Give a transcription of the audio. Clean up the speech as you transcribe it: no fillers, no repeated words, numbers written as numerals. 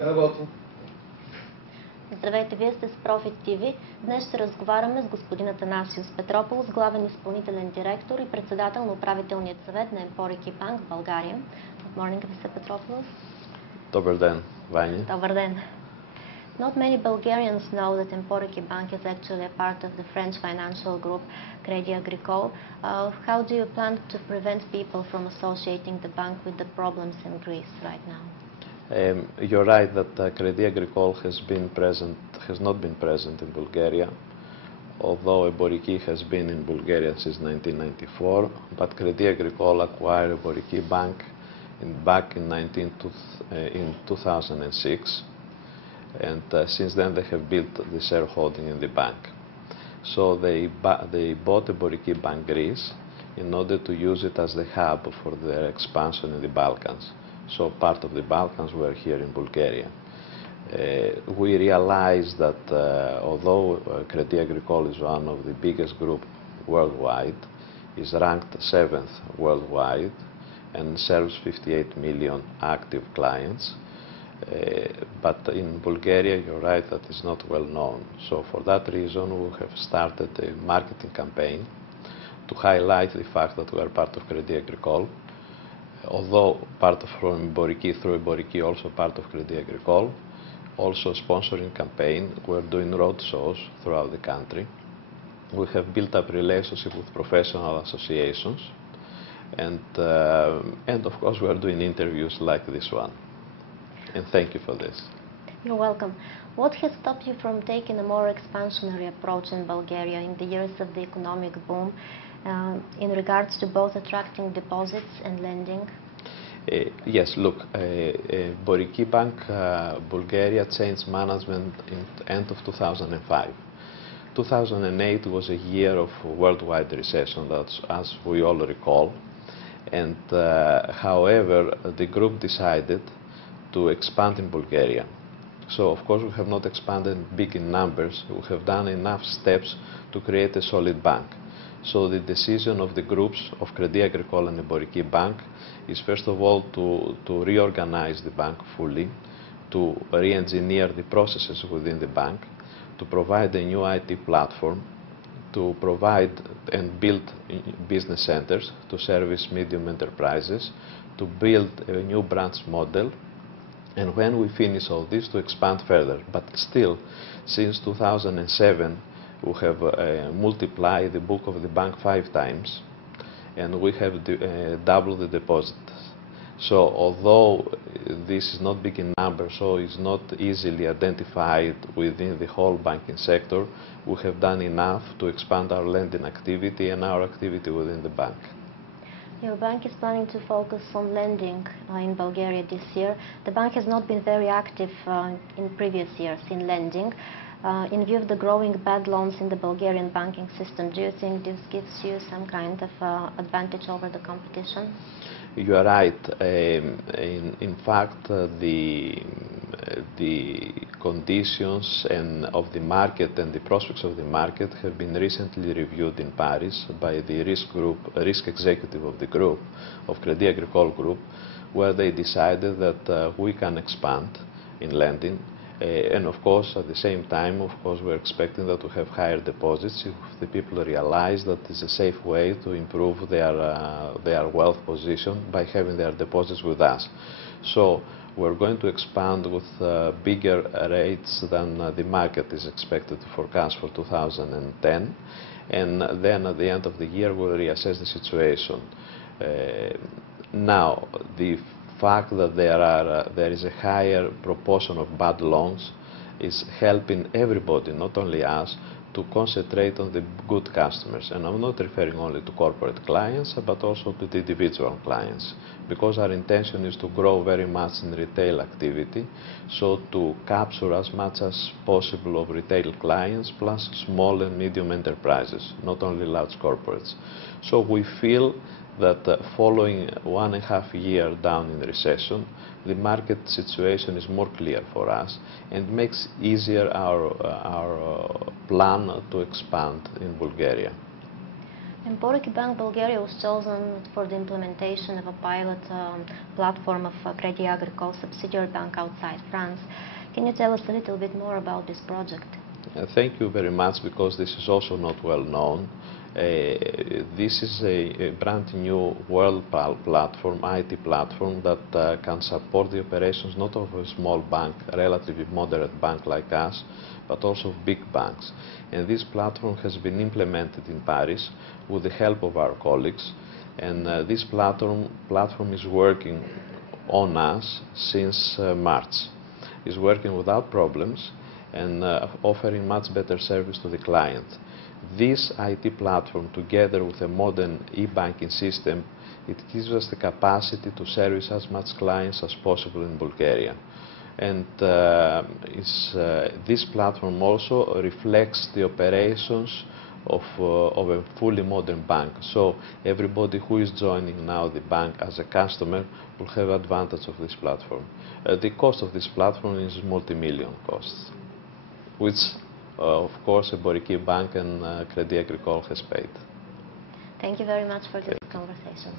Работа. Здравейте, вие сте с Profit TV. Днес ще разговаряме с господин Атанасиос Петрополос, главен изпълнителен директор и председател на управителният съвет на Emporiki Bank в България. Good morning, Mr. Petropoulos. Добър ден, Ваня. Добър ден. Not many Bulgarians know that Emporiki Bank is actually a part of the French financial group Crédit Agricole. How do you plan to prevent people from associating the bank with the problems in Greece right now? You're right that Crédit Agricole has not been present in Bulgaria, although Emporiki has been in Bulgaria since 1994. But Crédit Agricole acquired Emporiki Bank back in 2006, and since then they have built the shareholding in the bank. So they bought Emporiki Bank Greece in order to use it as the hub for their expansion in the Balkans. So part of the Balkans were here in Bulgaria. We realized that although Crédit Agricole is one of the biggest group worldwide, is ranked 7th worldwide and serves 58 million active clients, but in Bulgaria, you're right, that is not well known. So for that reason, we have started a marketing campaign to highlight the fact that we are part of Crédit Agricole. Although part of Emporiki, through Emporiki, also part of Crédit Agricole, also sponsoring campaign. We're doing road shows throughout the country. We have built up relationship with professional associations, and of course we are doing interviews like this one. And thank you for this. You're welcome. What has stopped you from taking a more expansionary approach in Bulgaria in the years of the economic boom in regards to both attracting deposits and lending? Yes, look, Emporiki Bank Bulgaria changed management in the end of 2005. 2008 was a year of worldwide recession, that's, as we all recall. And however, the group decided to expand in Bulgaria. So of course we have not expanded big in numbers, we have done enough steps to create a solid bank. So the decision of the groups of Crédit Agricole and Emporiki Bank is first of all to reorganize the bank fully, to re-engineer the processes within the bank, to provide a new IT platform, to provide and build business centers to service medium enterprises, to build a new branch model, and when we finish all this, to expand further. But still, since 2007, we have multiplied the book of the bank 5 times, and we have doubled the deposits. So although this is not big in numbers, so it's not easily identified within the whole banking sector, we have done enough to expand our lending activity and our activity within the bank. Your bank is planning to focus on lending in Bulgaria this year. The bank has not been very active in previous years in lending. In view of the growing bad loans in the Bulgarian banking system, do you think this gives you some kind of advantage over the competition? You are right. In fact, the conditions of the market and the prospects of the market have been recently reviewed in Paris by the risk executive of the group, of Crédit Agricole Group, where they decided that we can expand in lending. And of course, at the same time, of course, we're expecting that we have higher deposits if the people realize that it's a safe way to improve their wealth position by having their deposits with us. So we're going to expand with bigger rates than the market is expected to forecast for 2010. And then at the end of the year, we'll reassess the situation. Now, the fact that there is a higher proportion of bad loans is helping everybody, not only us, to concentrate on the good customers. And I'm not referring only to corporate clients, but also to the individual clients, because our intention is to grow very much in retail activity, so to capture as much as possible of retail clients, plus small and medium enterprises, not only large corporates. So we feel that following 1.5 years down in recession, the market situation is more clear for us and makes easier our plan to expand in Bulgaria. And Boryky Bank Bulgaria was chosen for the implementation of a pilot platform of Crédit Agricole subsidiary bank outside France. Can you tell us a little bit more about this project? Thank you very much, because this is also not well known. This is a brand new world platform, IT platform, that can support the operations not of a small bank, a relatively moderate bank like us, but also of big banks. And this platform has been implemented in Paris with the help of our colleagues. And this platform is working on us since March. It's working without problems and offering much better service to the client. This IT platform, together with a modern e-banking system, it gives us the capacity to service as much clients as possible in Bulgaria. And this platform also reflects the operations of a fully modern bank. So everybody who is joining now the bank as a customer will have advantage of this platform. The cost of this platform is multi-million costs, which of course a Boryky Bank and Crédit Agricole has paid. Thank you very much for this conversation.